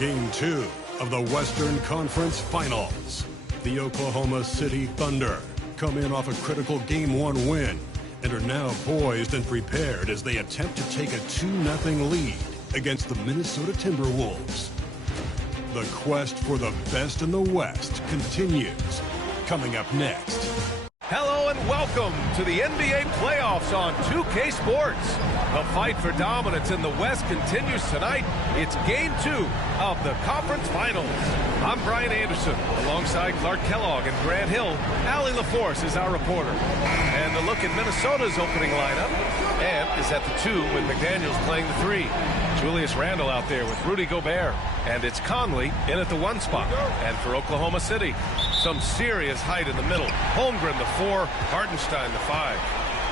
Game 2 of the Western Conference Finals. The Oklahoma City Thunder come in off a critical Game 1 win and are now poised and prepared as they attempt to take a 2-0 lead against the Minnesota Timberwolves. The quest for the best in the West continues. Coming up next. Hello and welcome to the NBA playoffs on 2K Sports. The fight for dominance in the West continues tonight. It's Game 2 of the Conference Finals. I'm Brian Anderson, alongside Clark Kellogg and Grant Hill. Allie LaForce is our reporter. And the look at Minnesota's opening lineup. And is at the 2 with McDaniels playing the 3. Julius Randle out there with Rudy Gobert. And it's Conley in at the 1 spot. And for Oklahoma City, some serious height in the middle. Holmgren the 4, Hartenstein the 5.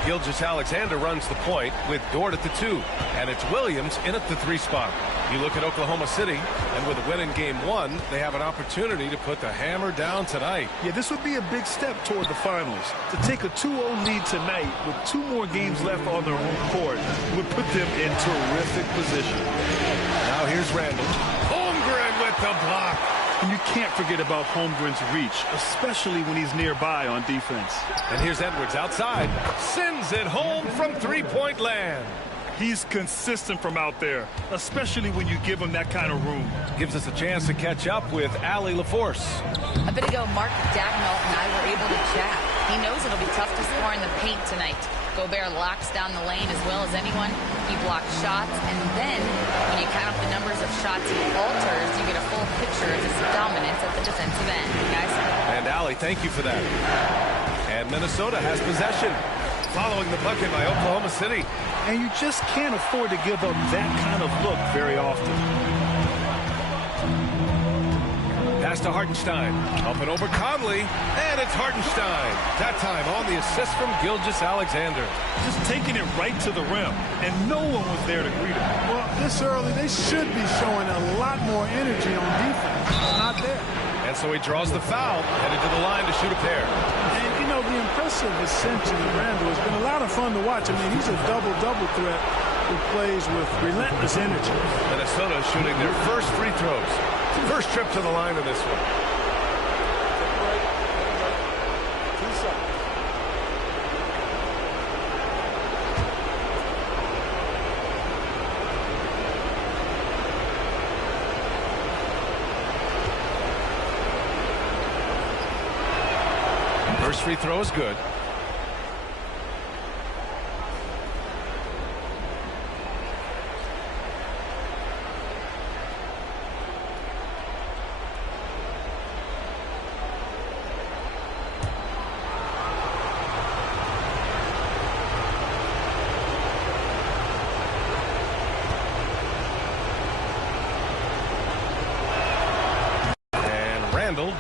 Gilgeous-Alexander runs the point with Dort at the 2. And it's Williams in at the 3 spot. You look at Oklahoma City, and with a win in Game 1, they have an opportunity to put the hammer down tonight. Yeah, this would be a big step toward the finals. To take a 2-0 lead tonight with 2 more games left on their home court would put them in terrific position. Now here's Randle. Holmgren with the block. And you can't forget about Holmgren's reach, especially when he's nearby on defense. And here's Edwards outside. Sends it home from three-point land. He's consistent from out there, especially when you give him that kind of room. Gives us a chance to catch up with Allie LaForce. A bit ago, Mark Dagnall and I were able to chat. He knows it'll be tough to score in the paint tonight. Gobert locks down the lane as well as anyone. He blocks shots, and then when you count up the numbers of shots he alters, you get a full picture of his dominance at the defensive end, guys. And Allie, thank you for that. And Minnesota has possession, following the bucket by Oklahoma City. And you just can't afford to give up that kind of look very often. Pass to Hartenstein. Up and over Conley. And it's Hartenstein. That time on the assist from Gilgeous-Alexander. Just taking it right to the rim. And no one was there to greet him. Well, this early, they should be showing a lot more energy on defense. It's not there. And so he draws the foul. Headed to the line to shoot a pair. And, you know, the impressive ascension of Randle has been a lot of fun to watch. I mean, he's a double-double threat who plays with relentless energy. Minnesota shooting their first free throws. First trip to the line in this one. First free throw is good.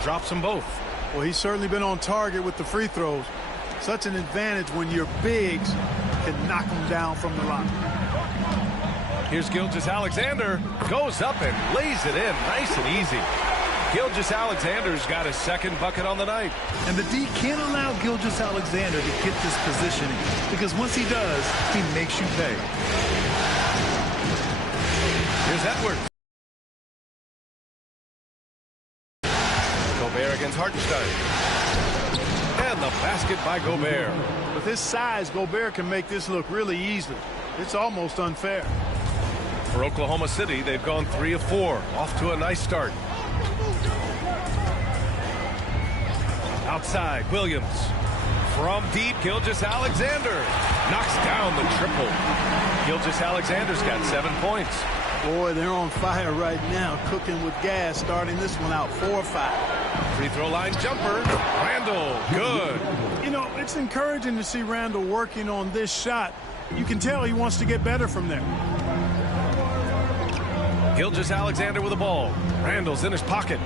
Drops them both. Well, he's certainly been on target with the free throws. Such an advantage when your bigs can knock them down from the line. Here's Gilgeous-Alexander. Goes up and lays it in nice and easy. Gilgeous-Alexander's got his second bucket on the night. And the D can't allow Gilgeous-Alexander to get this positioning, because once he does, he makes you pay. Here's Edwards. Gobert against Hartenstein. And the basket by Gobert. With his size, Gobert can make this look really easy. It's almost unfair. For Oklahoma City, they've gone 3 of 4. Off to a nice start. Outside, Williams. From deep, Gilgeous-Alexander knocks down the triple. Gilgeous-Alexander's got 7 points. Boy, they're on fire right now, cooking with gas, starting this one out 4-5. Free throw line jumper. Randle, good. You know, it's encouraging to see Randle working on this shot. You can tell he wants to get better from there. Gilgeous-Alexander with the ball. Randle's in his pocket.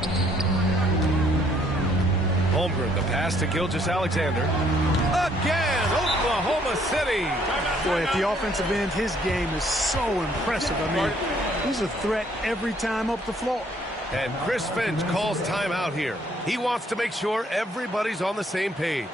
Holmgren, the pass to Gilgeous-Alexander. Again, Oklahoma City. Boy, at the offensive end, his game is so impressive. I mean, he's a threat every time up the floor. And Chris Finch calls timeout here. He wants to make sure everybody's on the same page.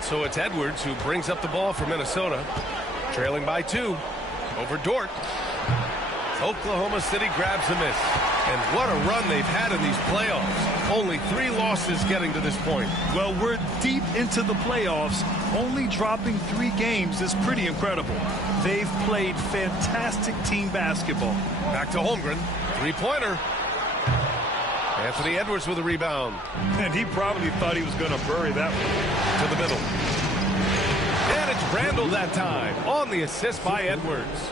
And so it's Edwards who brings up the ball for Minnesota. Trailing by 2 over Dort. Oklahoma City grabs the miss. And what a run they've had in these playoffs. Only 3 losses getting to this point. Well, we're deep into the playoffs. Only dropping 3 games is pretty incredible. They've played fantastic team basketball. Back to Holmgren. 3-pointer. Anthony Edwards with a rebound. And he probably thought he was going to bury that one. To the middle. And it's Randall that time on the assist by Edwards.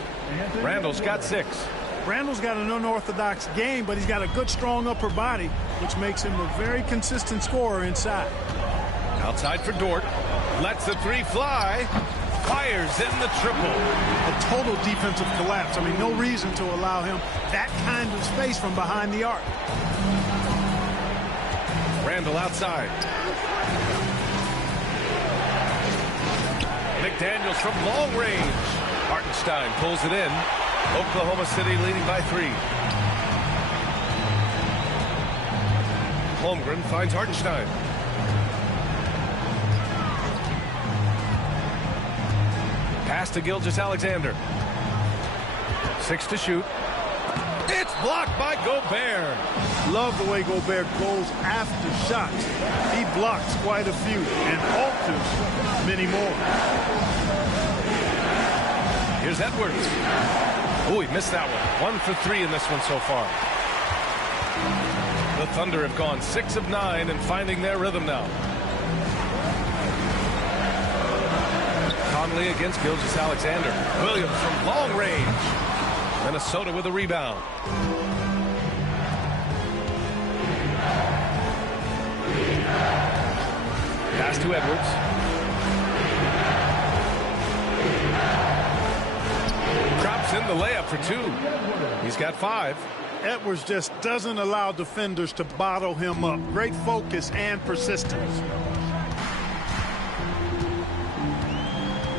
Randall's got 6. Randall's got an unorthodox game, but he's got a good, strong upper body, which makes him a very consistent scorer inside. Outside for Dort. Lets the 3 fly. Fires in the triple. A total defensive collapse. I mean, no reason to allow him that kind of space from behind the arc. Randall outside. McDaniels from long range. Hartenstein pulls it in. Oklahoma City leading by 3. Holmgren finds Hartenstein. Pass to Gilgeous-Alexander. 6 to shoot. It's blocked by Gobert. Love the way Gobert goes after shots. He blocks quite a few and alters many more. Here's Edwards. Oh, he missed that one. 1 for 3 in this one so far. The Thunder have gone 6 of 9 and finding their rhythm now. Conley against Gilgeous-Alexander. Williams from long range. Minnesota with a rebound. Pass to Edwards. Drops in the layup for 2. He's got 5. Edwards just doesn't allow defenders to bottle him up. Great focus and persistence.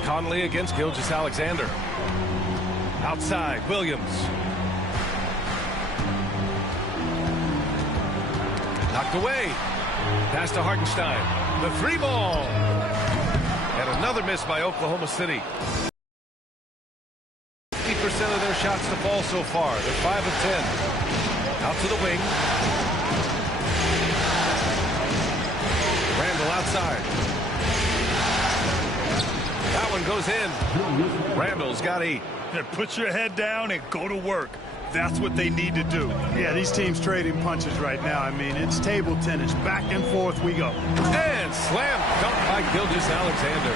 Conley against Gilgeous-Alexander. Outside, Williams. Knocked away. Pass to Hartenstein. The 3 ball. And another miss by Oklahoma City. 50% of their shots to fall so far. They're 5 of 10. Out to the wing. Randall outside. That one goes in. Randall's got 8. Put your head down and go to work. That's what they need to do. Yeah, these teams trading punches right now. I mean, it's table tennis. Back and forth we go. And slam dunk by Gilgeous-Alexander.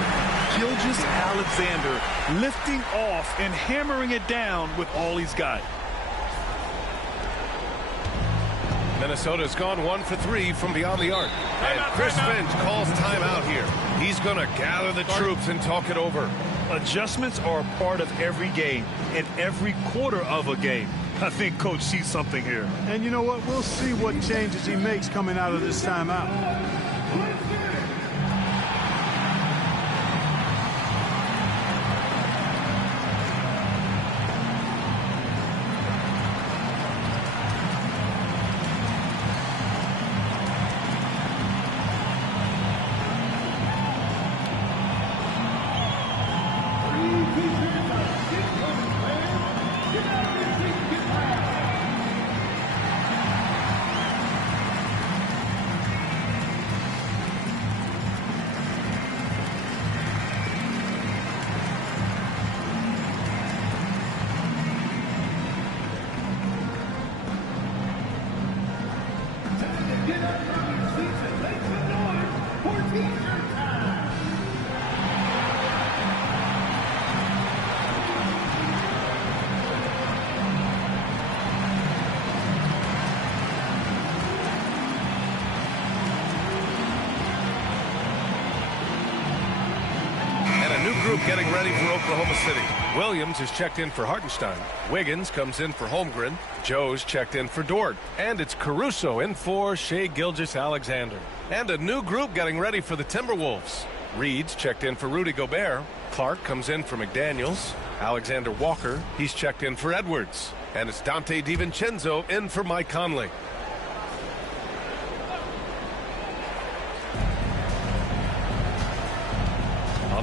Gilgeous-Alexander lifting off and hammering it down with all he's got. Minnesota's gone 1 for 3 from beyond the arc. And Chris Finch calls timeout here. He's going to gather the troops and talk it over. Adjustments are a part of every game and every quarter of a game. I think Coach sees something here. And you know what? We'll see what changes he makes coming out of this timeout. Getting ready for Oklahoma City. Williams is checked in for Hartenstein. Wiggins comes in for Holmgren. Joe's checked in for Dort. And it's Caruso in for Shai Gilgeous-Alexander. And a new group getting ready for the Timberwolves. Reed's checked in for Rudy Gobert. Clark comes in for McDaniels. Alexander Walker, he's checked in for Edwards. And it's Dante DiVincenzo in for Mike Conley.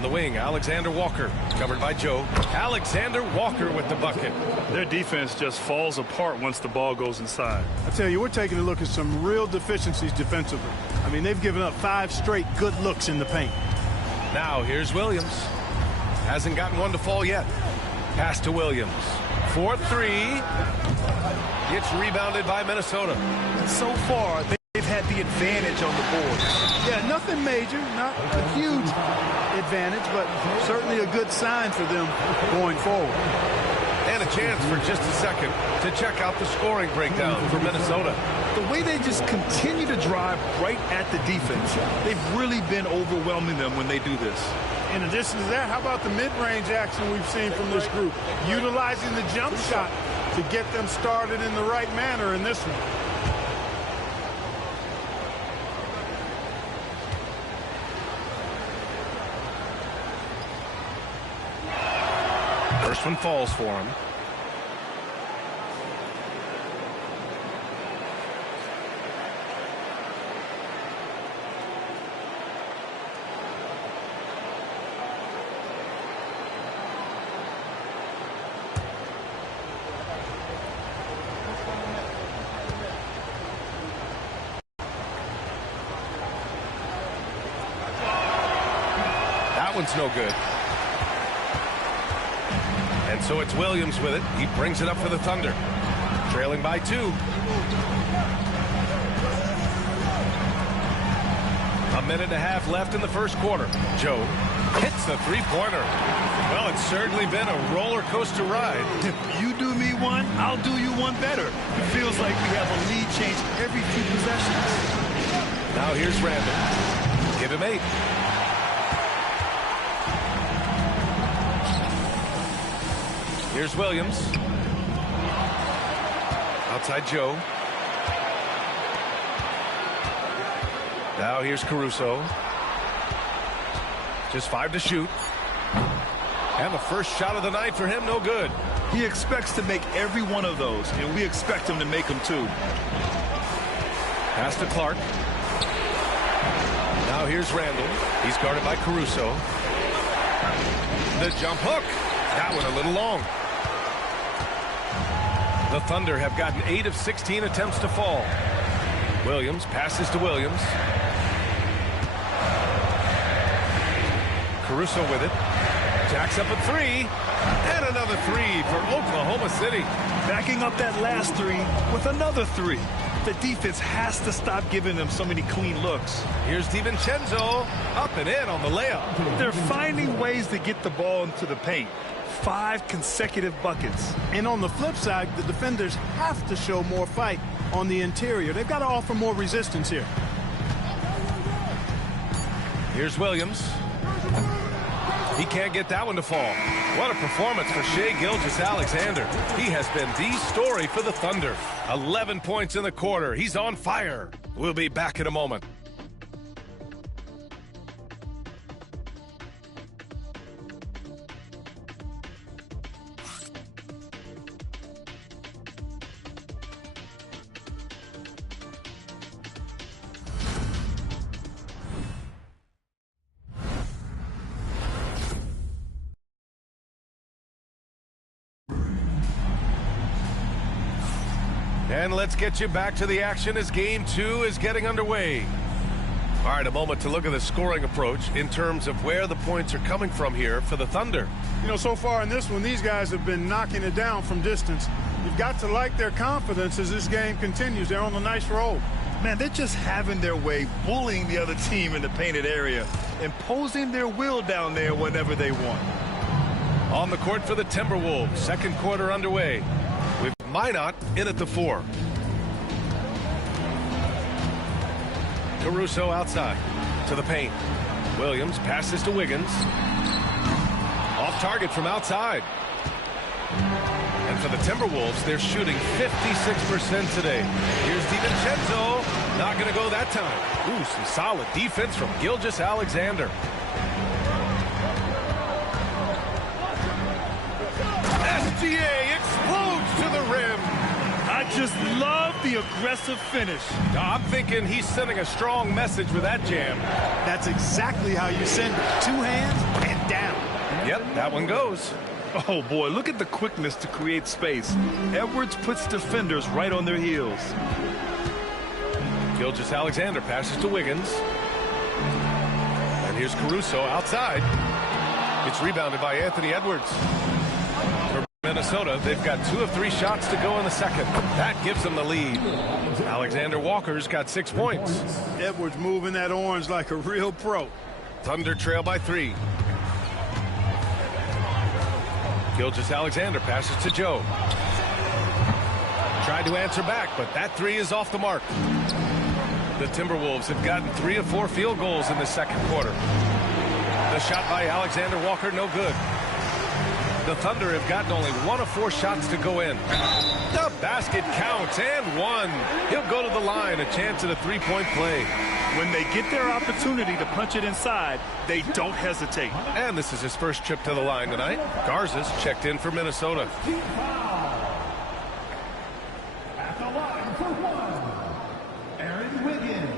On the wing, Alexander Walker, covered by Joe. Alexander Walker with the bucket. Their defense just falls apart once the ball goes inside. I tell you, we're taking a look at some real deficiencies defensively. I mean, they've given up 5 straight good looks in the paint. Now here's Williams. Hasn't gotten one to fall yet. Pass to Williams. 4-3. It's rebounded by Minnesota. And so far, they've had the advantage on the board. Yeah, nothing major, not a huge advantage, but certainly a good sign for them going forward. And a chance for just a second to check out the scoring breakdown for Minnesota. The way they just continue to drive right at the defense, they've really been overwhelming them when they do this. In addition to that, how about the mid-range action we've seen from this group? Utilizing the jump shot to get them started in the right manner in this one. First one falls for him. That one's no good. And so it's Williams with it. He brings it up for the Thunder. Trailing by 2. A minute and a half left in the first quarter. Joe hits the three-pointer. Well, it's certainly been a roller coaster ride. If you do me one, I'll do you one better. It feels like we have a lead change every few possessions. Now here's Randall. Give him 8. Here's Williams. Outside Joe. Now here's Caruso. Just 5 to shoot. And the first shot of the night for him, no good. He expects to make every one of those, and we expect him to make them too. Pass to Clark. Now here's Randall. He's guarded by Caruso. The jump hook. That one a little long. The Thunder have gotten 8 of 16 attempts to fall. Williams passes to Williams. Caruso with it. Jacks up a 3. And another 3 for Oklahoma City. Backing up that last 3 with another 3. The defense has to stop giving them so many clean looks. Here's DiVincenzo. Up and in on the layup. They're finding ways to get the ball into the paint. 5 consecutive buckets. And on the flip side, the defenders have to show more fight on the interior. They've got to offer more resistance here. Here's Williams. He can't get that one to fall. What a performance for Shai Gilgeous-Alexander. He has been the story for the Thunder. 11 points in the quarter. He's on fire. We'll be back in a moment. And let's get you back to the action as Game 2 is getting underway. All right, a moment to look at the scoring approach in terms of where the points are coming from here for the Thunder. You know, so far in this one, these guys have been knocking it down from distance. You've got to like their confidence as this game continues. They're on a nice roll. Man, they're just having their way, bullying the other team in the painted area, imposing their will down there whenever they want. On the court for the Timberwolves, second quarter underway. With Minot in at the 4. Caruso outside to the paint. Williams passes to Wiggins. Off target from outside. And for the Timberwolves, they're shooting 56% today. Here's DiVincenzo. Not going to go that time. Ooh, some solid defense from Gilgeous-Alexander. SGA explodes to the rim. I just love the aggressive finish. I'm thinking he's sending a strong message with that jam. That's exactly how you send it. 2 hands and Yep, that one goes. Oh, boy, look at the quickness to create space. Edwards puts defenders right on their heels. Gilgeous-Alexander passes to Wiggins. And here's Caruso outside. It's rebounded by Anthony Edwards. For Minnesota, they've got 2 of 3 shots to go in the second. That gives them the lead. Alexander Walker's got 6 points. Edwards moving that orange like a real pro. Thunder trail by 3. Gilgeous-Alexander passes to Joe. Tried to answer back, but that 3 is off the mark. The Timberwolves have gotten 3 of 4 field goals in the second quarter. The shot by Alexander Walker, no good. The Thunder have gotten only 1 of 4 shots to go in. The basket counts, and 1. He'll go to the line, a chance at a 3-point play. When they get their opportunity to punch it inside, they don't hesitate. And this is his first trip to the line tonight. Garza's checked in for Minnesota. At the line for 1, Aaron Wiggins.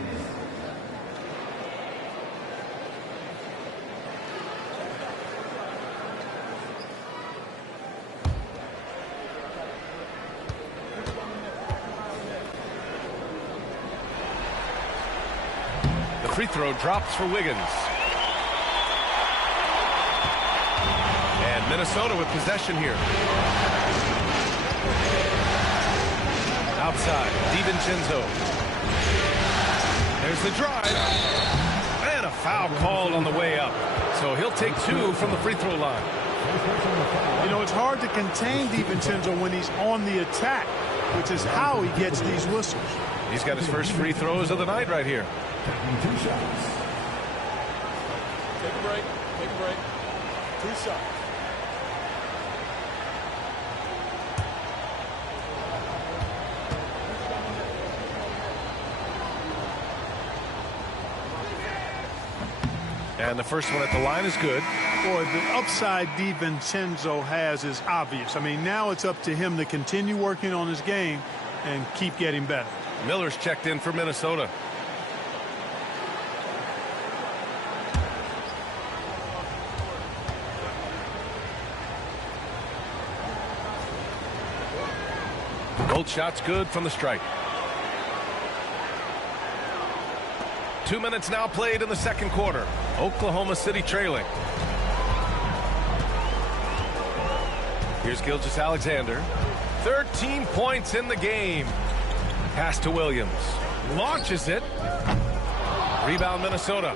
The free throw drops for Wiggins. And Minnesota with possession here. Outside, DiVincenzo. There's the drive. And a foul called on the way up. So he'll take 2 from the free throw line. You know, it's hard to contain DiVincenzo when he's on the attack, which is how he gets these whistles. He's got his first free throws of the night right here. Taking 2 shots. Take a break. Take a break. 2 shots. And the first one at the line is good. Boy, the upside DiVincenzo has is obvious. I mean, now it's up to him to continue working on his game and keep getting better. Miller's checked in for Minnesota. Both shots good from the stripe. 2 minutes now played in the second quarter. Oklahoma City trailing. Here's Gilgeous-Alexander. 13 points in the game. Pass to Williams. Launches it. Rebound Minnesota.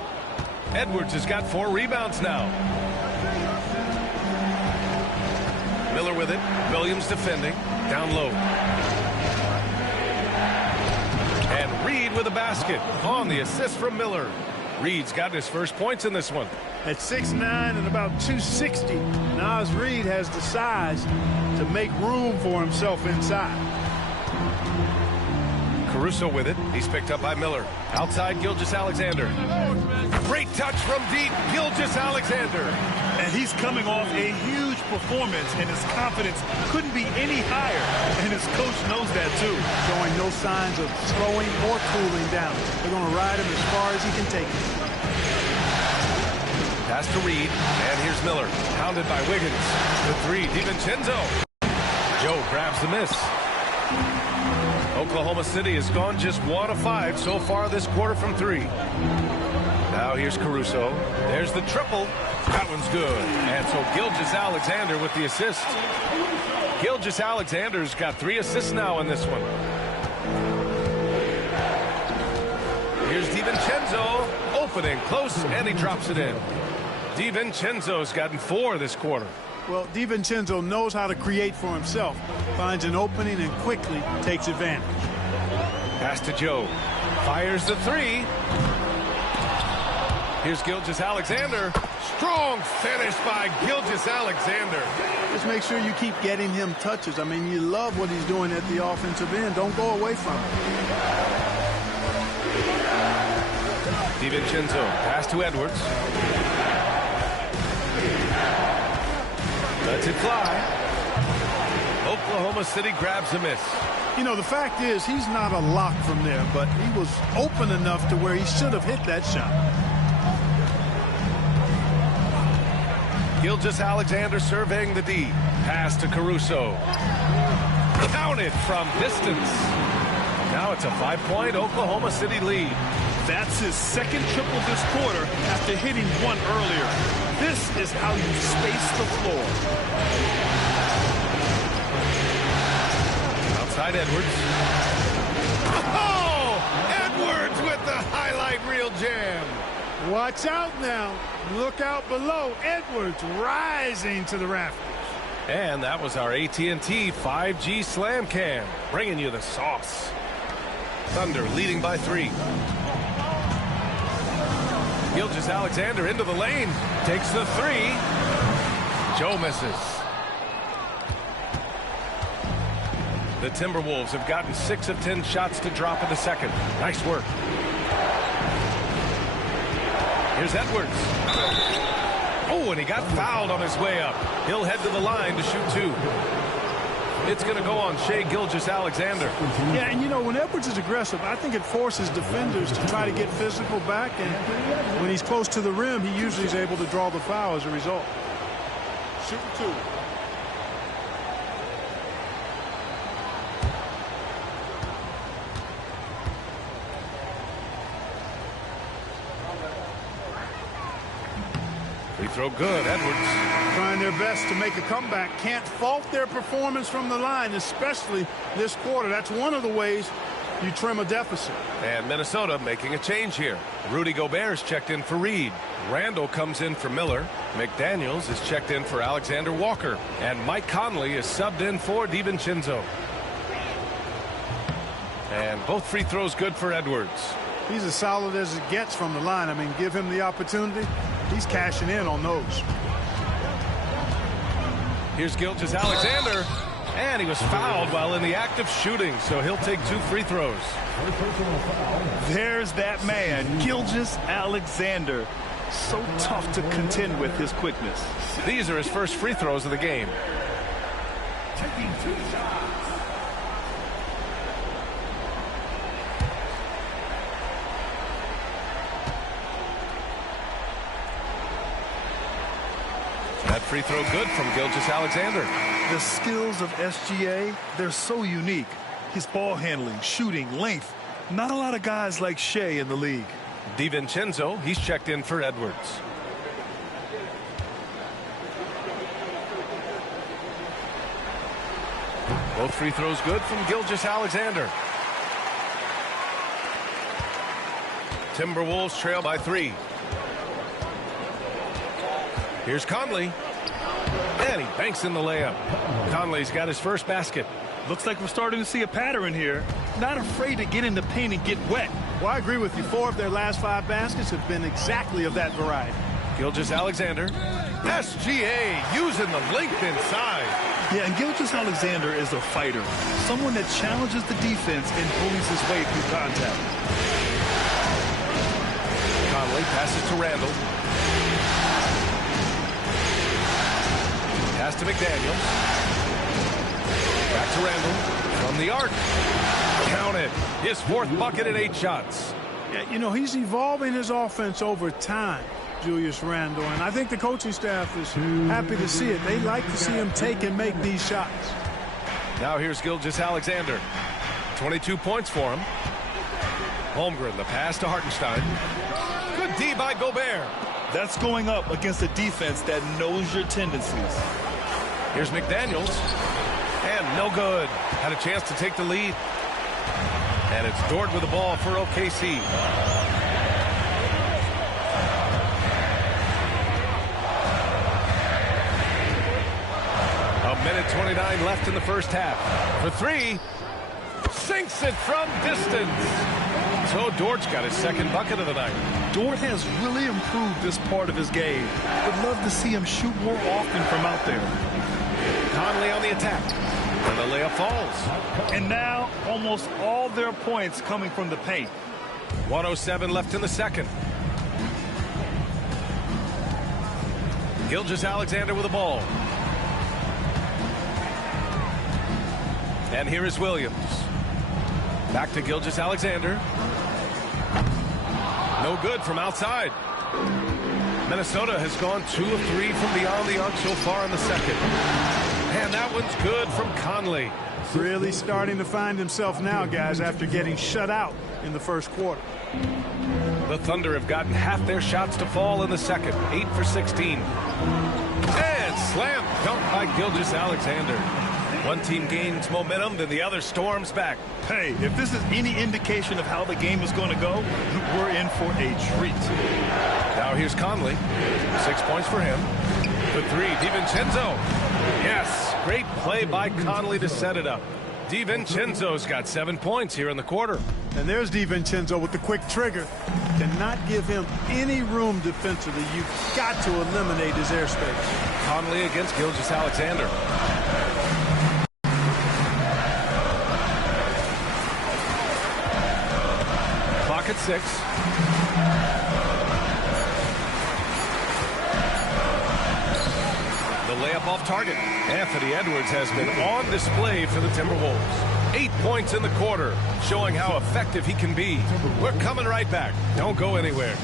Edwards has got 4 rebounds now. Miller with it. Williams defending. Down low. And Reed with a basket on the assist from Miller. Reed's got his first points in this one. At 6'9" and about 260, Naz Reid has the size to make room for himself inside. Caruso with it. He's picked up by Miller. Outside, Gilgeous-Alexander. Great touch from deep, Gilgeous-Alexander. And he's coming off a huge performance, and his confidence couldn't be any higher. And his coach knows that, too. Showing no signs of slowing or cooling down. They're going to ride him as far as he can take him. Pass to Reed, and here's Miller. Pounded by Wiggins. The 3, DiVincenzo. Joe grabs the miss. Oklahoma City has gone just 1 of 5 so far this quarter from 3. Now here's Caruso. There's the triple. That one's good. And so Gilgeous-Alexander with the assist. Gilgeous-Alexander's got 3 assists now in this one. Here's DiVincenzo. Opening close, and he drops it in. DiVincenzo's gotten 4 this quarter. Well, DiVincenzo knows how to create for himself. Finds an opening and quickly takes advantage. Pass to Joe. Fires the 3. Here's Gilgeous-Alexander. Strong finish by Gilgeous-Alexander. Just make sure you keep getting him touches. I mean, you love what he's doing at the offensive end. Don't go away from it. DiVincenzo. Pass to Edwards. Lets it fly. Oklahoma City grabs a miss. You know, the fact is he's not a lock from there, but he was open enough to where he should have hit that shot. Gilgeous-Alexander surveying the D. Pass to Caruso. Counted from distance. Now it's a 5-point Oklahoma City lead. That's his second triple this quarter after hitting one earlier. This is how you space the floor. Outside Edwards. Oh! Edwards with the highlight reel jam. Watch out now. Look out below. Edwards rising to the rafters. And that was our AT&T 5G Slam Cam, bringing you the sauce. Thunder leading by 3. Gilgeous-Alexander into the lane. Takes the 3. Joe misses. The Timberwolves have gotten 6 of 10 shots to drop in the second. Nice work. Here's Edwards. Oh, and he got fouled on his way up. He'll head to the line to shoot 2. It's going to go on Shai Gilgeous-Alexander. Yeah, and you know, when Edwards is aggressive, I think it forces defenders to try to get physical back. And when he's close to the rim, he usually is able to draw the foul as a result. Shooting 2. Free throw good. Edwards. Trying their best to make a comeback. Can't fault their performance from the line, especially this quarter. That's one of the ways you trim a deficit. And Minnesota making a change here. Rudy Gobert's checked in for Reed. Randall comes in for Miller. McDaniels is checked in for Alexander Walker. And Mike Conley is subbed in for DiVincenzo. And both free throws good for Edwards. He's as solid as it gets from the line. I mean, give him the opportunity. He's cashing in on those. Here's Gilgeous-Alexander. And he was fouled while in the act of shooting, so he'll take 2 free throws. There's that man, Gilgeous-Alexander. So tough to contend with his quickness. These are his first free throws of the game. Taking 2 shots. That free throw good from Gilgeous-Alexander. The skills of SGA, they're so unique. His ball handling, shooting, length. Not a lot of guys like Shai in the league. DiVincenzo, he's checked in for Edwards. Both free throws good from Gilgeous-Alexander. Timberwolves trail by 3. Here's Conley. And he banks in the layup. Conley's got his first basket. Looks like we're starting to see a pattern here. Not afraid to get in the paint and get wet. Well, I agree with you. 4 of their last 5 baskets have been exactly of that variety. Gilgeous-Alexander. SGA using the length inside. Yeah, and Gilgeous-Alexander is a fighter. Someone that challenges the defense and bullies his way through contact. Conley passes to Randall. Pass to McDaniels. Back to Randall. From the arc. Counted. His 4th bucket in 8 shots. Yeah, you know, he's evolving his offense over time, Julius Randle. And I think the coaching staff is happy to see it. They like to see him take and make these shots. Now here's Gilgeous-Alexander. 22 points for him. Holmgren, the pass to Hartenstein. Good D by Gobert. That's going up against a defense that knows your tendencies. Here's McDaniels. And no good. Had a chance to take the lead. And it's Dort with the ball for OKC. A minute 29 left in the first half. For 3. Sinks it from distance. So Dort's got his 2nd bucket of the night. Dort has really improved this part of his game. Would love to see him shoot more often from out there. Conley on the attack. And the layup falls. And now almost all their points coming from the paint. 1:07 left in the second. Gilgeous-Alexander with the ball. And here is Williams. Back to Gilgeous-Alexander. No good from outside. Minnesota has gone 2 of 3 from beyond the arc so far in the second. And that one's good from Conley. Really starting to find himself now, guys, after getting shut out in the first quarter. The Thunder have gotten half their shots to fall in the second. 8 for 16. And slam dunk by Gilgeous-Alexander. One team gains momentum, then the other storms back. Hey, if this is any indication of how the game is going to go, we're in for a treat. Now here's Conley. 6 points for him. The three, DiVincenzo. Yes, great play by Conley to set it up. DiVincenzo's got 7 points here in the quarter. And there's DiVincenzo with the quick trigger. Cannot give him any room defensively. You've got to eliminate his airspace. Conley against Gilgeous-Alexander. Clock at 6. The layup off target. Anthony Edwards has been on display for the Timberwolves. 8 points in the quarter, showing how effective he can be. We're coming right back. Don't go anywhere.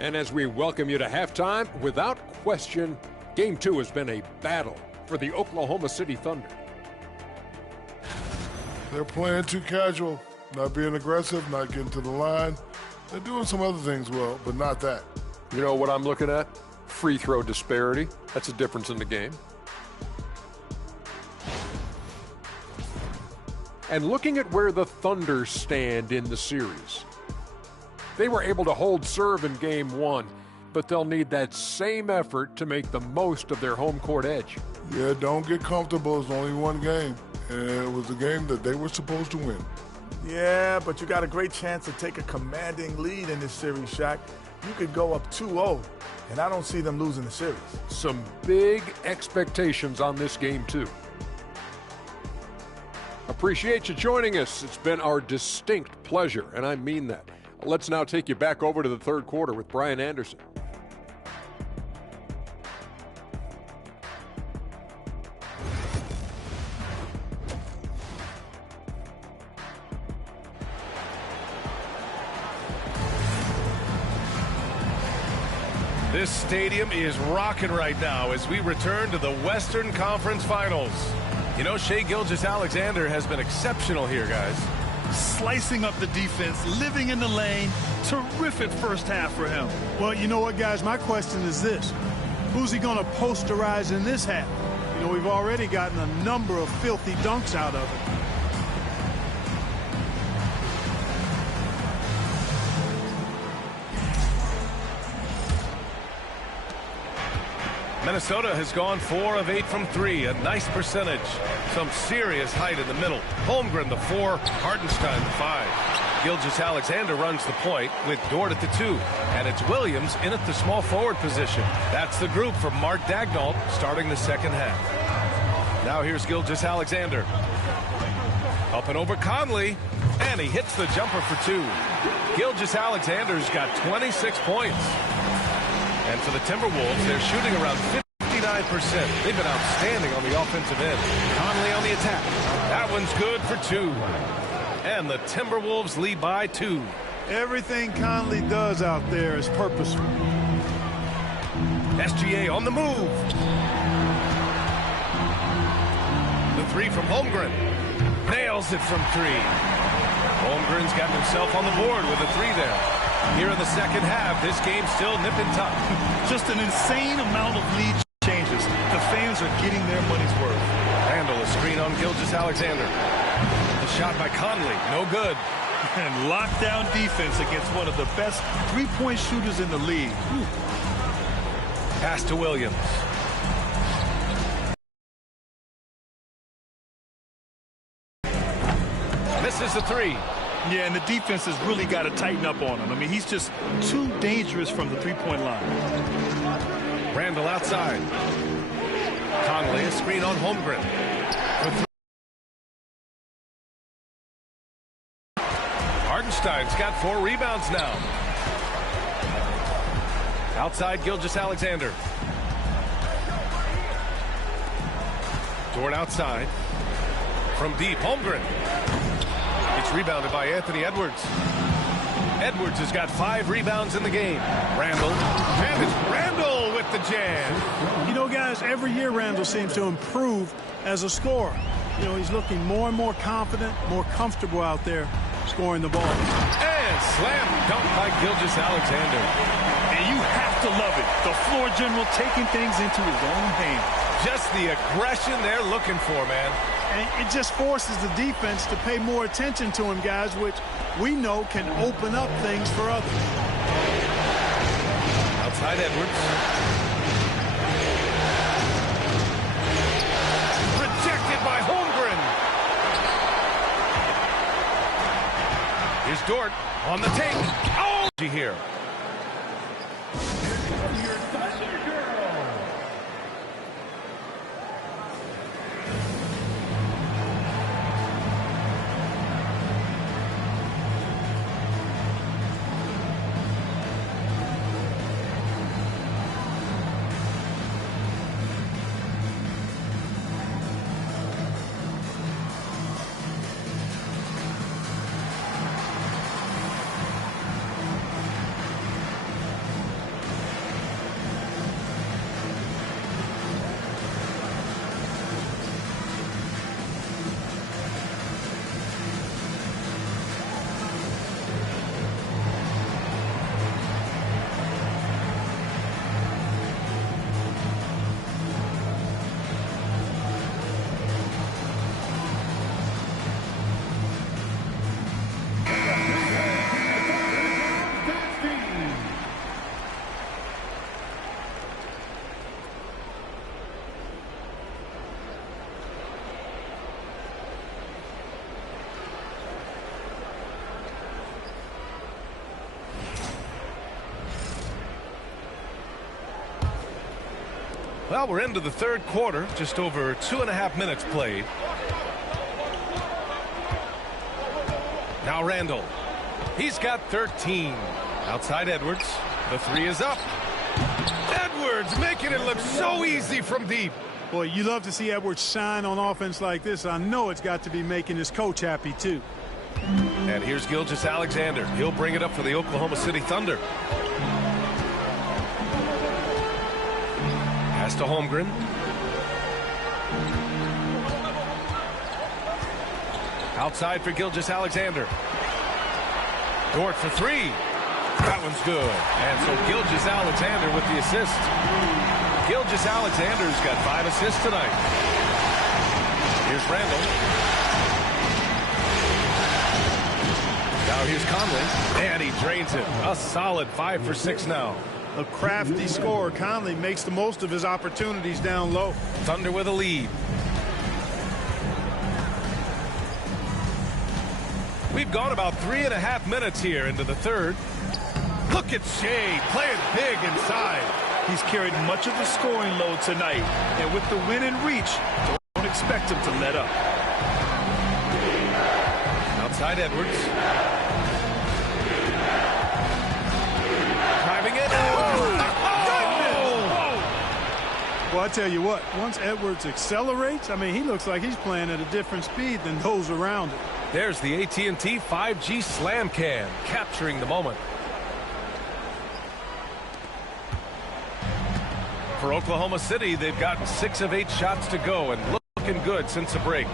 And as we welcome you to halftime, without question, Game 2 has been a battle for the Oklahoma City Thunder. They're playing too casual, not being aggressive, not getting to the line. They're doing some other things well, but not that. You know what I'm looking at? Free throw disparity. That's a difference in the game. And looking at where the Thunder stand in the series. They were able to hold serve in Game 1, but they'll need that same effort to make the most of their home court edge. Yeah, don't get comfortable. It's only one game, and it was a game that they were supposed to win. Yeah, but you got a great chance to take a commanding lead in this series, Shaq. You could go up 2-0, and I don't see them losing the series. Some big expectations on this game, too. Appreciate you joining us. It's been our distinct pleasure, and I mean that. Let's now take you back over to the third quarter with Brian Anderson. This stadium is rocking right now as we return to the Western Conference Finals. You know, Shai Gilgeous-Alexander has been exceptional here, guys. Slicing up the defense, living in the lane. Terrific first half for him. Well, you know what, guys? My question is this. Who's he going to posterize in this half? You know, we've already gotten a number of filthy dunks out of it. Minnesota has gone 4 of 8 from 3, a nice percentage. Some serious height in the middle. Holmgren the 4, Hartenstein the 5. Gilgeous-Alexander runs the point with Dort at the 2, and it's Williams in at the small forward position. That's the group for Mark Daigneault starting the second half. Now here's Gilgeous-Alexander. Up and over Conley, and he hits the jumper for 2. Gilgeous-Alexander's got 26 points. And for the Timberwolves, they're shooting around 59%. They've been outstanding on the offensive end. Conley on the attack. That one's good for 2. And the Timberwolves lead by 2. Everything Conley does out there is purposeful. SGA on the move. The 3 from Holmgren. Nails it from 3. Holmgren's got himself on the board with a 3 there. Here in the second half, this game's still nipping tough. Just an insane amount of lead changes. The fans are getting their money's worth. Randall, a screen on Gilgeous-Alexander. The shot by Conley, no good. And lockdown defense against one of the best three-point shooters in the league. Pass to Williams. Misses the 3. Yeah, and the defense has really got to tighten up on him. I mean, he's just too dangerous from the three-point line. Randall outside. Conley, a screen on Holmgren. Hartenstein Hartenstein's got 4 rebounds now. Outside, Gilgeous-Alexander. Dort outside. From deep, Holmgren. It's rebounded by Anthony Edwards. Edwards has got 5 rebounds in the game. Randall. And it's Randall with the jam. You know, guys, every year Randall seems to improve as a scorer. You know, he's looking more and more confident, more comfortable out there scoring the ball. And slam dunk by Gilgeous-Alexander. And you have to love it. The floor general taking things into his own hands. Just the aggression they're looking for, man. And it just forces the defense to pay more attention to him, guys, which we know can open up things for others. Outside Edwards. Rejected by Holmgren. Here's Dort on the take. Oh, here. Well, we're into the third quarter, just over 2.5 minutes played. Now Randall. He's got 13. Outside Edwards. The 3 is up. Edwards making it look so easy from deep. Boy, you love to see Edwards shine on offense like this. I know it's got to be making his coach happy, too. And here's Gilgeous-Alexander. He'll bring it up for the Oklahoma City Thunder. Pass to Holmgren. Outside for Gilgeous-Alexander. Dort for 3. That one's good. And so Gilgeous-Alexander with the assist. Gilgeous-Alexander's got 5 assists tonight. Here's Randall. Now here's Conley. And he drains it. A solid 5 for 6 now. A crafty scorer. Conley makes the most of his opportunities down low. Thunder with a lead. We've gone about 3.5 minutes here into the third. Look at Shea playing big inside. He's carried much of the scoring load tonight. And with the win and reach, don't expect him to let up. Outside Edwards. Driving it. Well, I tell you what, once Edwards accelerates, I mean, he looks like he's playing at a different speed than those around him. There's the AT&T 5G Slam Can, capturing the moment. For Oklahoma City, they've gotten 6 of 8 shots to go and looking good since the break.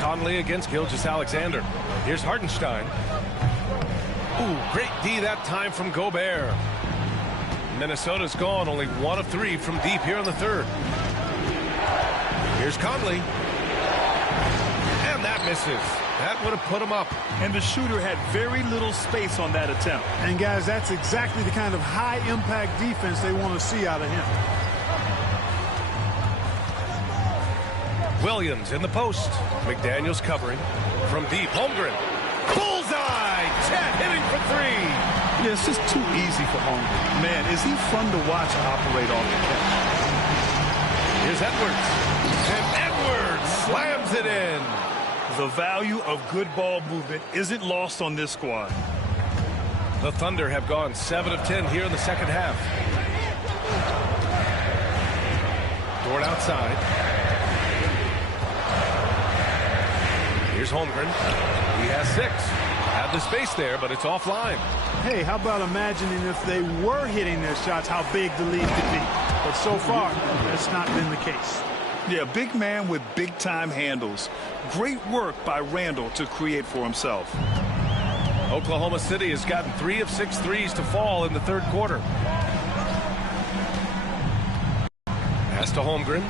Conley against Gilgeous-Alexander. Here's Hartenstein. Ooh, great D that time from Gobert. Minnesota's gone only 1 of 3 from deep here in the third. Here's Conley. And that misses. That would have put him up. And the shooter had very little space on that attempt. And, guys, that's exactly the kind of high-impact defense they want to see out of him. Williams in the post. McDaniels covering. From deep, Holmgren. Bullseye! Chet hitting for 3. Yeah, it's just too easy for Holmgren. Man, is he fun to watch operate off the catch. Here's Edwards. And Edwards slams it in. The value of good ball movement isn't lost on this squad. The Thunder have gone 7 of 10 here in the second half. Dort outside. Here's Holmgren. He has 6. Had the space there, but it's offline. Hey, how about imagining if they were hitting their shots, how big the lead could be. But so far, that's not been the case. Yeah, big man with big-time handles. Great work by Randall to create for himself. Oklahoma City has gotten 3 of 6 threes to fall in the third quarter. Pass to Holmgren.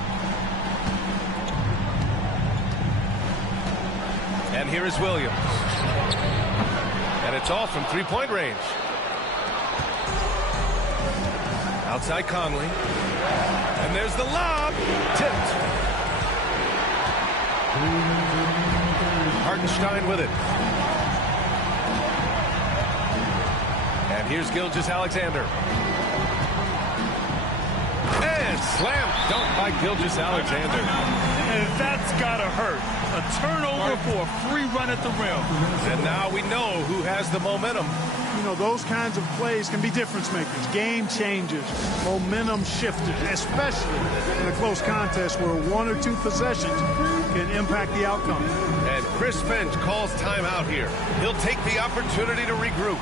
And here is Williams. And it's all from three-point range. Outside Conley. And there's the lob. Tipped. Hartenstein with it. And here's Gilgeous-Alexander. And slam dunk by Gilgeous-Alexander. And that's gotta hurt. A turnover for a free run at the rim. And now we know who has the momentum. You know, those kinds of plays can be difference makers, game changers, momentum shifters, especially in a close contest where 1 or 2 possessions can impact the outcome. And Chris Finch calls timeout here. He'll take the opportunity to regroup.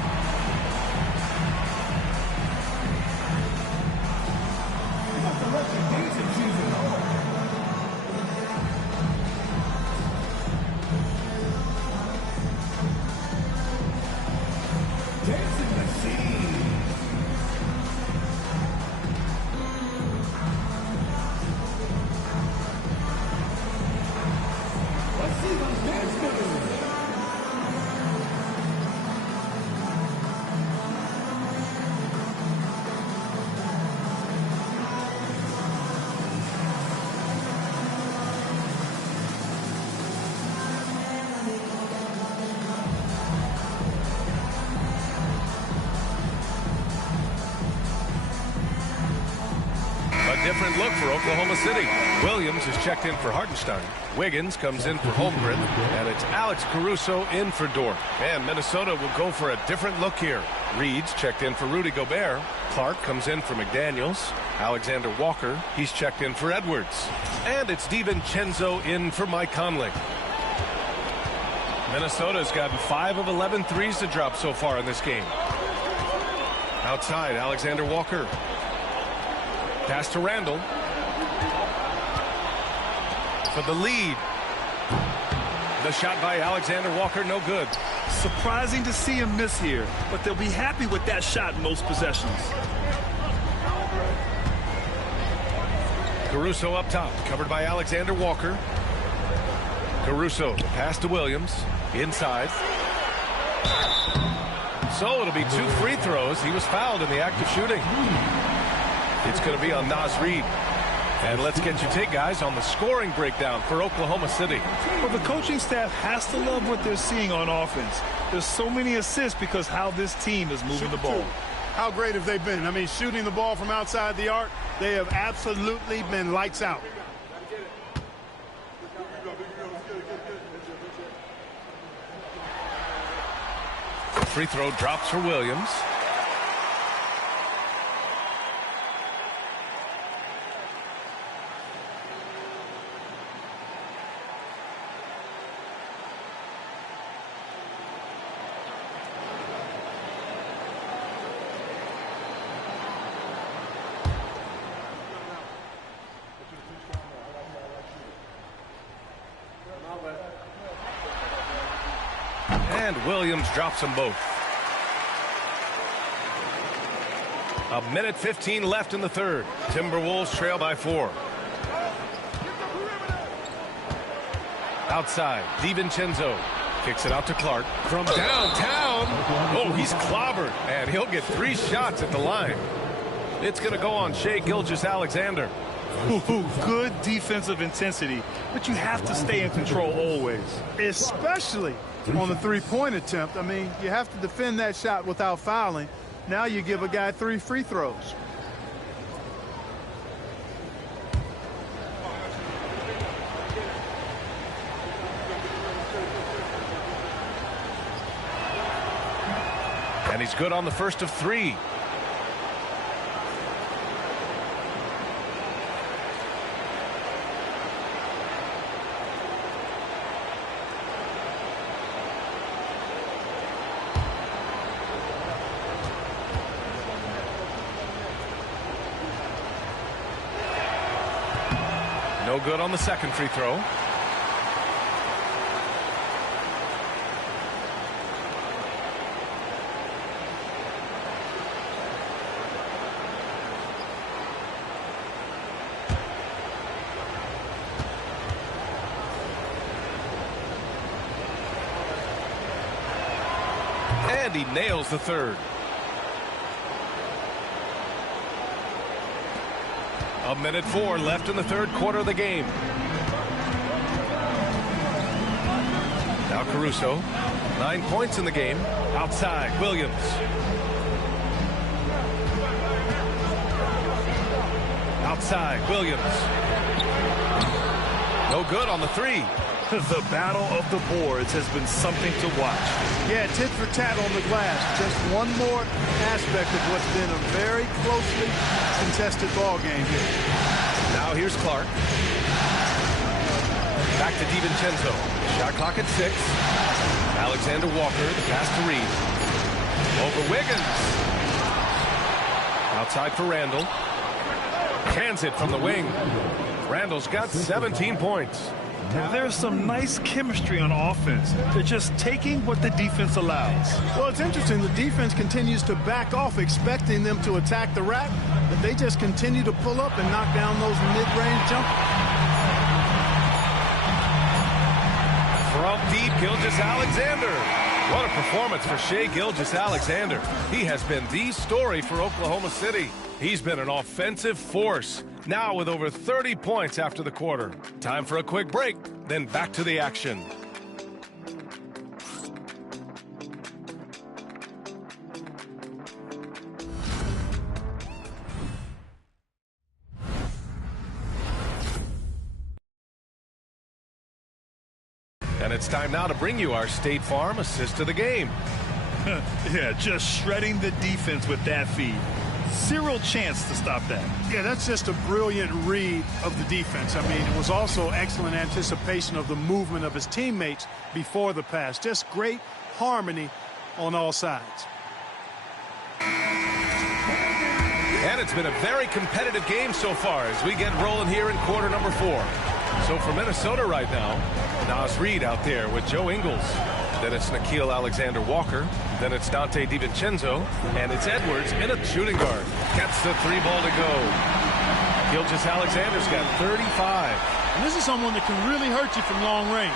Different look for Oklahoma City. Williams is checked in for Hartenstein. Wiggins comes in for Holmgren. And it's Alex Caruso in for Dort. And Minnesota will go for a different look here. Reed's checked in for Rudy Gobert. Clark comes in for McDaniels. Alexander Walker, he's checked in for Edwards. And it's DiVincenzo in for Mike Conley. Minnesota's gotten 5 of 11 threes to drop so far in this game. Outside, Alexander Walker. Pass to Randall. For the lead. The shot by Alexander Walker, no good. Surprising to see him miss here, but they'll be happy with that shot in most possessions. Caruso up top, covered by Alexander Walker. Caruso, the pass to Williams. Inside. So it'll be 2 free throws. He was fouled in the act of shooting. It's going to be on Naz Reid. And let's get your take, guys, on the scoring breakdown for Oklahoma City. Well, the coaching staff has to love what they're seeing on offense. There's so many assists because how this team is moving the ball. How great have they been? I mean, shooting the ball from outside the arc, they have absolutely been lights out. Free throw drops for Williams. And Williams drops them both. 1:15 left in the third. Timberwolves trail by 4. Outside, DiVincenzo kicks it out to Clark from downtown. Oh, he's clobbered, and he'll get 3 shots at the line. It's going to go on Shai Gilgeous-Alexander. Good defensive intensity, but you have to stay in control always. Especially on the three-point attempt. I mean, you have to defend that shot without fouling. Now you give a guy 3 free throws. And he's good on the first of 3. No good on the second free throw. And he nails the third. A minute 4 left in the third quarter of the game. Now Caruso, 9 points in the game. Outside, Williams. Outside, Williams. No good on the 3. The battle of the boards has been something to watch. Yeah, tit for tat on the glass. Just one more aspect of what's been a very closely contested ball game here. Now here's Clark. Back to DiVincenzo. Shot clock at 6. Alexander Walker, the pass to Reed. Over Wiggins. Outside for Randall. Cans it from the wing. Randall's got 17 points. There's some nice chemistry on offense. They're just taking what the defense allows. Well, it's interesting. The defense continues to back off, expecting them to attack the rack, but they just continue to pull up and knock down those mid-range jumpers. From deep, Gilgeous-Alexander. What a performance for Shai Gilgeous-Alexander. He has been the story for Oklahoma City. He's been an offensive force, now with over 30 points after the quarter. Time for a quick break, then back to the action. And it's time now to bring you our State Farm assist of the game. Yeah, just shredding the defense with that feed. Zero chance to stop that. Yeah, that's just a brilliant read of the defense. I mean, it was also excellent anticipation of the movement of his teammates before the pass. Just great harmony on all sides. And it's been a very competitive game so far as we get rolling here in quarter number 4. So for Minnesota right now, Naz Reid out there with Joe Ingles. Then it's Nickeil Alexander-Walker. Then it's Dante DiVincenzo. And it's Edwards in a shooting guard. Gets the 3 ball to go. Gilgeous-Alexander's got 35. And this is someone that can really hurt you from long range.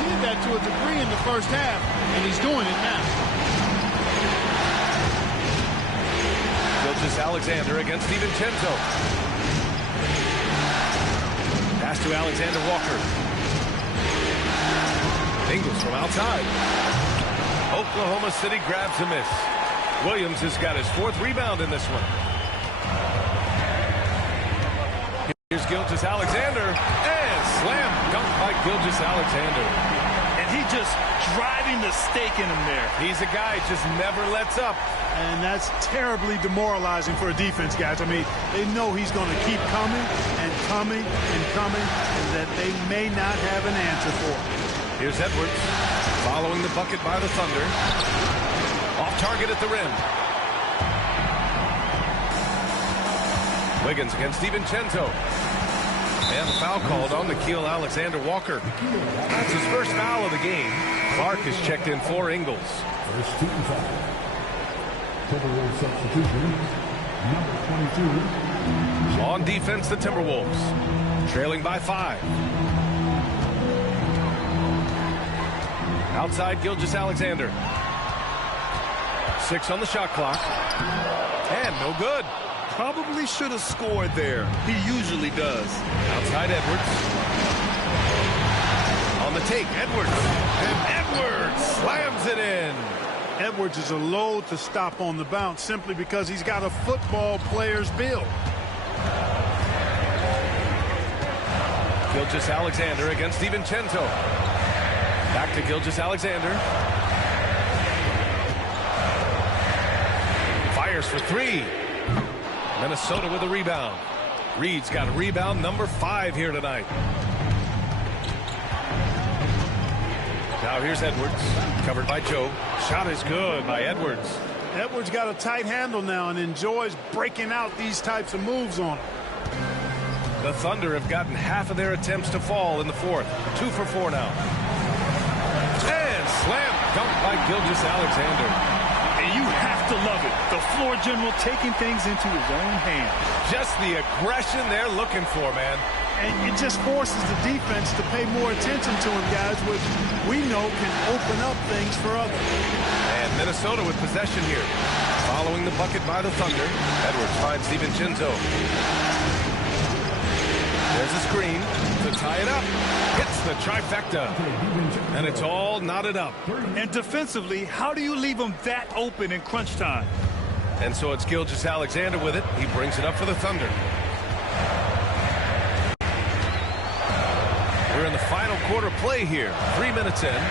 He did that to a degree in the first half, and he's doing it now. Gilgeous-Alexander against DiVincenzo. Pass to Alexander Walker. Ingles from outside. Oklahoma City grabs a miss. Williams has got his 4th rebound in this one. Here's Gilgeous-Alexander. And slam dunk by Gilgeous-Alexander. And he just driving the stake in him there. He's a guy who just never lets up. And that's terribly demoralizing for a defense, guys. I mean, they know he's going to keep coming and coming and coming, and that they may not have an answer for him. Here's Edwards, following the bucket by the Thunder. Off target at the rim. Wiggins against DiVincenzo. And the foul called on Nickeil Alexander-Walker. That's his first foul of the game. Clark is checked in for Ingles. First team foul. Timberwolves substitution, number 22. On defense, the Timberwolves, trailing by 5. Outside, Gilgeous-Alexander. 6 on the shot clock. And no good. Probably should have scored there. He usually does. Outside, Edwards. On the take, Edwards. And Edwards slams it in. Edwards is a load to stop on the bounce simply because he's got a football player's build. Gilgeous-Alexander against DiVincenzo. Back to Gilgeous-Alexander. fires for three. Minnesota with a rebound. Reed's got a rebound number 5 here tonight. Now here's Edwards, covered by Joe. Shot is good by Edwards. Edwards got a tight handle now and enjoys breaking out these types of moves on him. The Thunder have gotten half of their attempts to fall in the fourth. 2 for 4 now. And slam dunk by Gilgeous-Alexander. And you have to love it. The floor general taking things into his own hands. Just the aggression they're looking for, man. And it just forces the defense to pay more attention to him, guys, which we know can open up things for others. And Minnesota with possession here. Following the bucket by the Thunder, Edwards finds DiVincenzo. There's a screen to tie it up. Hits the trifecta. And it's all knotted up. And defensively, how do you leave them that open in crunch time? And so it's Gilgeous-Alexander with it. He brings it up for the Thunder. We're in the final quarter play here. 3 minutes in.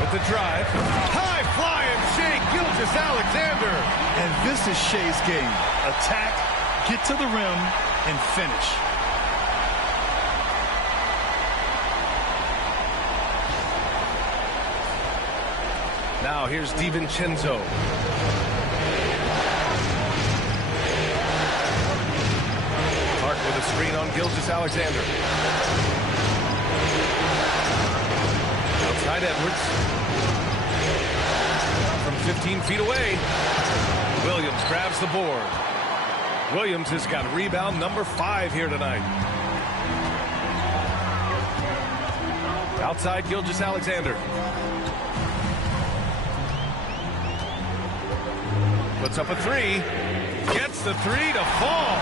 With the drive. High flying Shai Gilgeous-Alexander. And this is Shai's game. Attack, get to the rim, and finish. Now here's DiVincenzo. Clark with a screen on Gilgeous-Alexander. Outside Edwards. From 15 feet away. Williams grabs the board. Williams has got rebound number 5 here tonight. Outside Gilgeous-Alexander. Puts up a 3. Gets the 3 to fall.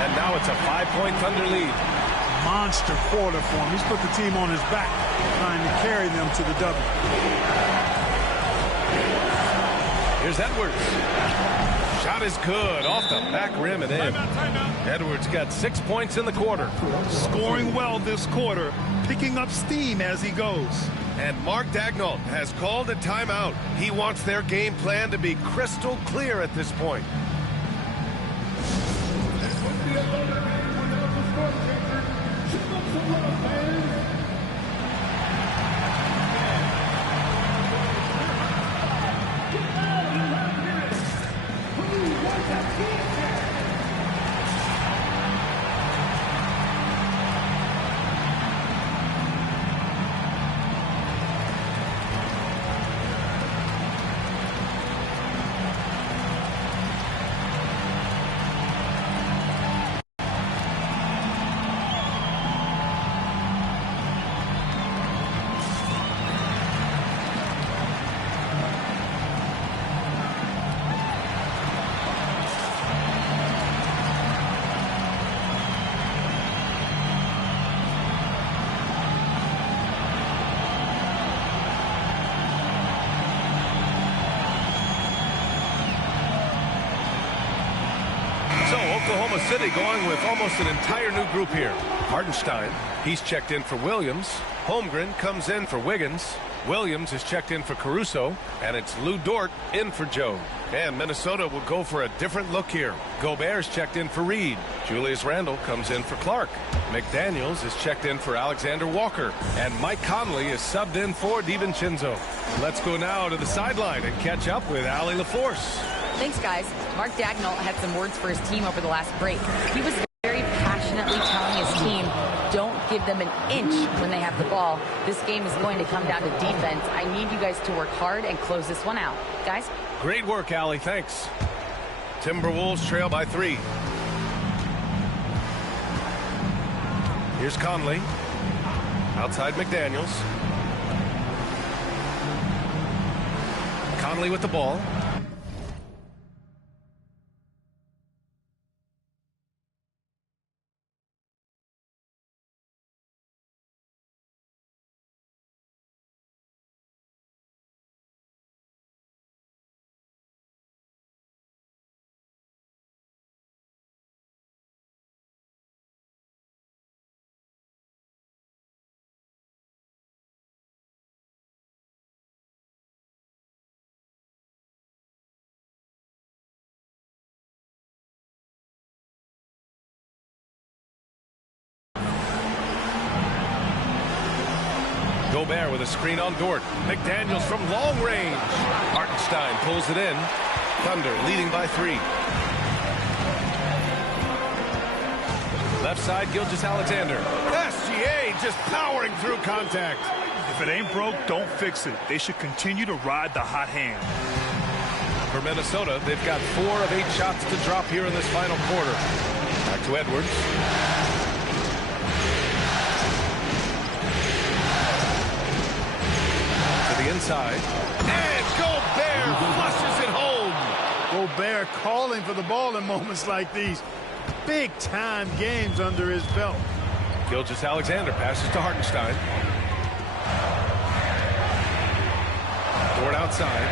And now it's a 5-point Thunder lead. Monster quarter for him. He's put the team on his back, trying to carry them to the W. Here's Edwards. Shot is good. Off the back rim and in. Edwards got 6 points in the quarter. Scoring well this quarter. Picking up steam as he goes. And Mark Daigneault has called a timeout. He wants their game plan to be crystal clear at this point. So Oklahoma City going with almost an entire new group here. Hartenstein, he's checked in for Williams. Holmgren comes in for Wiggins. Williams is checked in for Caruso. And it's Lou Dort in for Joe. And Minnesota will go for a different look here. Gobert's checked in for Reed. Julius Randle comes in for Clark. McDaniels is checked in for Alexander Walker. And Mike Conley is subbed in for DiVincenzo. Let's go now to the sideline and catch up with Allie LaForce. Thanks, guys. Mark Daigneault had some words for his team over the last break. He was very passionately telling his team, don't give them an inch when they have the ball. This game is going to come down to defense. I need you guys to work hard and close this one out. Guys? Great work, Allie. Thanks. Timberwolves trail by 3. Here's Conley. Outside McDaniels. Conley with the ball. Gobert with a screen on Dort. McDaniels from long range. Hartenstein pulls it in. Thunder leading by 3. Left side, Gilgeous-Alexander. SGA just powering through contact. If it ain't broke, don't fix it. They should continue to ride the hot hand. For Minnesota, they've got 4 of 8 shots to drop here in this final quarter. Back to Edwards. To the inside. And Gobert flushes it home. Gobert calling for the ball in moments like these. Big-time games under his belt. Gilgeous-Alexander passes to Hartenstein. Dort outside.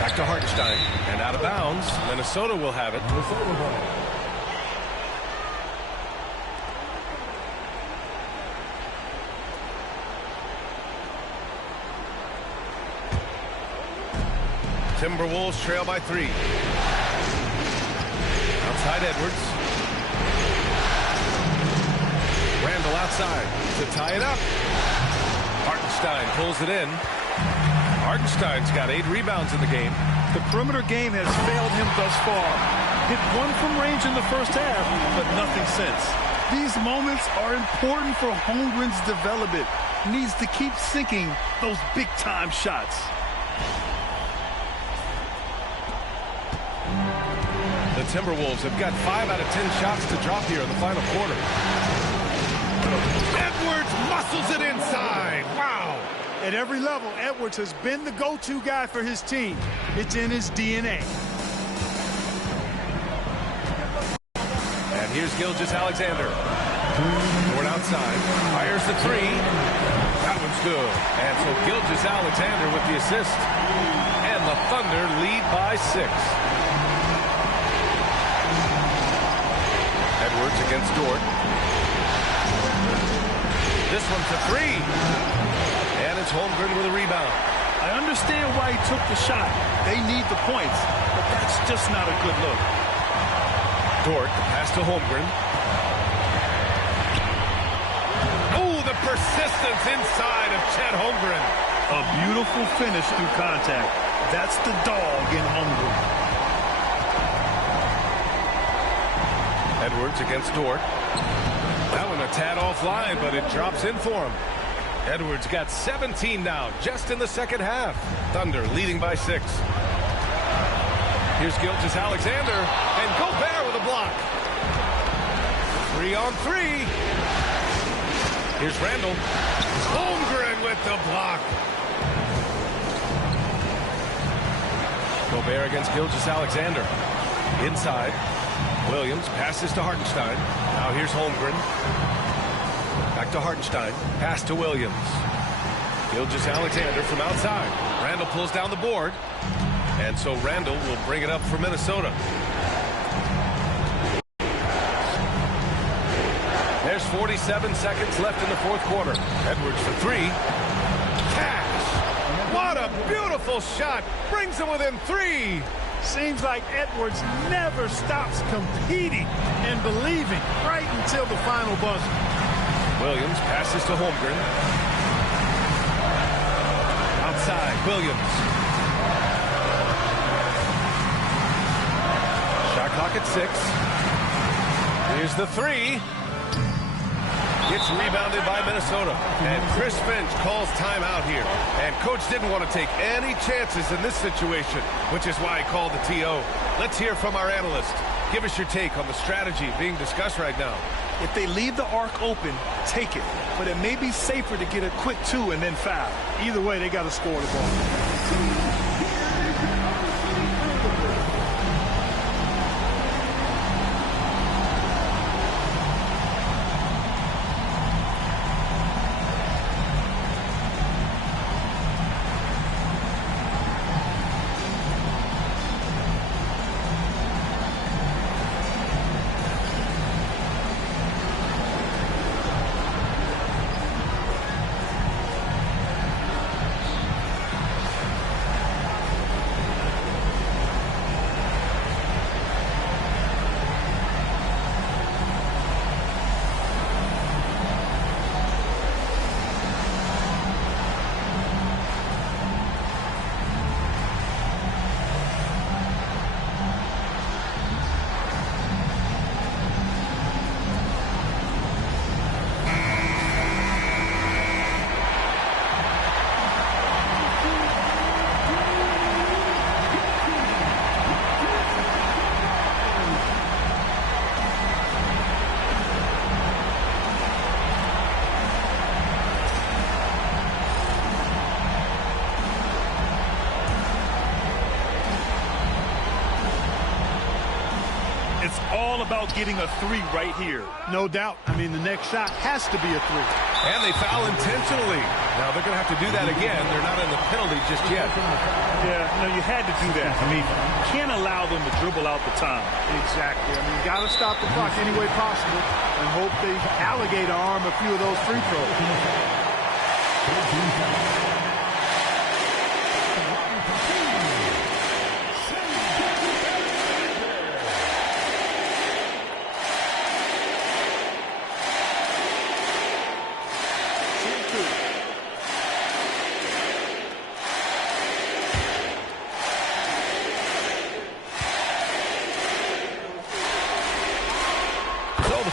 Back to Hartenstein. And out of bounds. Minnesota will have it. Timberwolves trail by 3. Outside Edwards. Randall outside to tie it up. Hartenstein pulls it in. Hartenstein's got 8 rebounds in the game. The perimeter game has failed him thus far. Hit 1 from range in the first half, but nothing since. These moments are important for Holmgren's development. Needs to keep sinking those big-time shots. The Timberwolves have got 5 out of 10 shots to drop here in the final quarter. Edwards muscles it inside. Wow. At every level, Edwards has been the go-to guy for his team. It's in his DNA. And here's Gilgeous-Alexander. Dort outside. Fires the 3. That one's good. And so Gilgeous-Alexander with the assist. And the Thunder lead by 6. Edwards against Dort. This one's a 3. And it's Holmgren with a rebound. I understand why he took the shot. They need the points, but that's just not a good look. Dort, the pass to Holmgren. Oh, the persistence inside of Chet Holmgren. A beautiful finish through contact. That's the dog in Holmgren. Edwards against Dort. That one a tad offline, but it drops in for him. Edwards got 17 now, just in the second half. Thunder leading by 6. Here's Gilgeous-Alexander, and Gobert with a block. 3 on 3. Here's Randall. Holmgren with the block. Gobert against Gilgeous-Alexander. Inside. Williams passes to Hartenstein. Now here's Holmgren. Back to Hartenstein. Pass to Williams. Gilgeous-Alexander from outside. Randall pulls down the board. And so Randall will bring it up for Minnesota. There's 47 seconds left in the fourth quarter. Edwards for 3. Cash! What a beautiful shot! Brings him within 3. Seems like Edwards never stops competing and believing right until the final buzzer. Williams passes to Holmgren. Outside, Williams. Shot clock at 6. Here's the 3. It's rebounded by Minnesota. And Chris Finch calls timeout here. And coach didn't want to take any chances in this situation, which is why he called the TO. Let's hear from our analyst. Give us your take on the strategy being discussed right now. If they leave the arc open, take it. But it may be safer to get a quick 2 and then foul. Either way, they got to score the ball. It's all about getting a three right here. No doubt. I mean, the next shot has to be a three. And they foul intentionally. Now they're going to have to do that again. They're not in the penalty just yet. Yeah, you had to do that. I mean, you can't allow them to dribble out the time. Exactly. I mean, you got to stop the clock any way possible and hope they alligator arm a few of those free throws.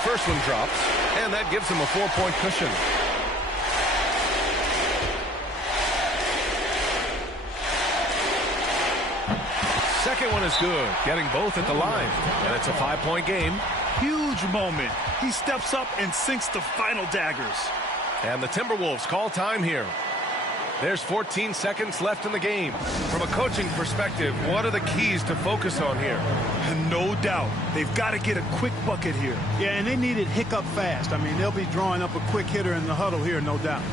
First one drops, and that gives him a 4-point cushion. Second one is good, getting both at the line, and it's a 5-point game. Huge moment. He steps up and sinks the final daggers. And the Timberwolves call time here. There's 14 seconds left in the game. From a coaching perspective, what are the keys to focus on here? No doubt. They've got to get a quick bucket here. Yeah, and they need it hiccup fast. I mean, they'll be drawing up a quick hitter in the huddle here, no doubt.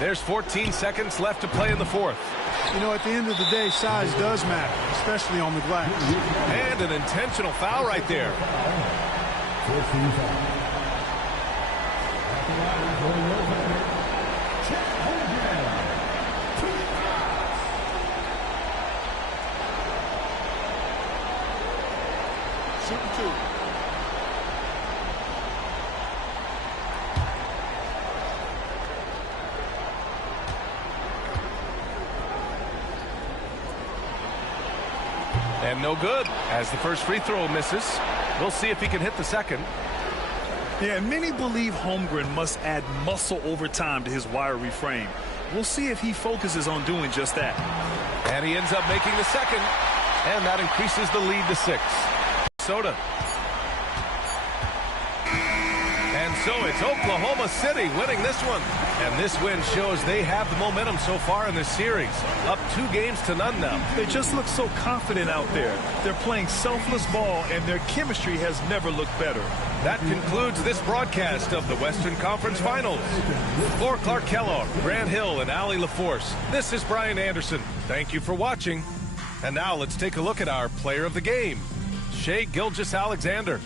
There's 14 seconds left to play in the fourth. You know, at the end of the day, size does matter, especially on the glass. And an intentional foul right there. 14 foul. And no good, as the first free throw misses. We'll see if he can hit the second. Yeah, many believe Holmgren must add muscle over time to his wiry frame. We'll see if he focuses on doing just that. And he ends up making the second, and that increases the lead to 6. Soda. And so it's Oklahoma City winning this one. And this win shows they have the momentum so far in this series. Up 2 games to none now. They just look so confident out there. They're playing selfless ball, and their chemistry has never looked better. That concludes this broadcast of the Western Conference Finals. For Clark Kellogg, Grant Hill, and Allie LaForce, this is Brian Anderson. Thank you for watching. And now let's take a look at our player of the game, Shai Gilgeous-Alexander.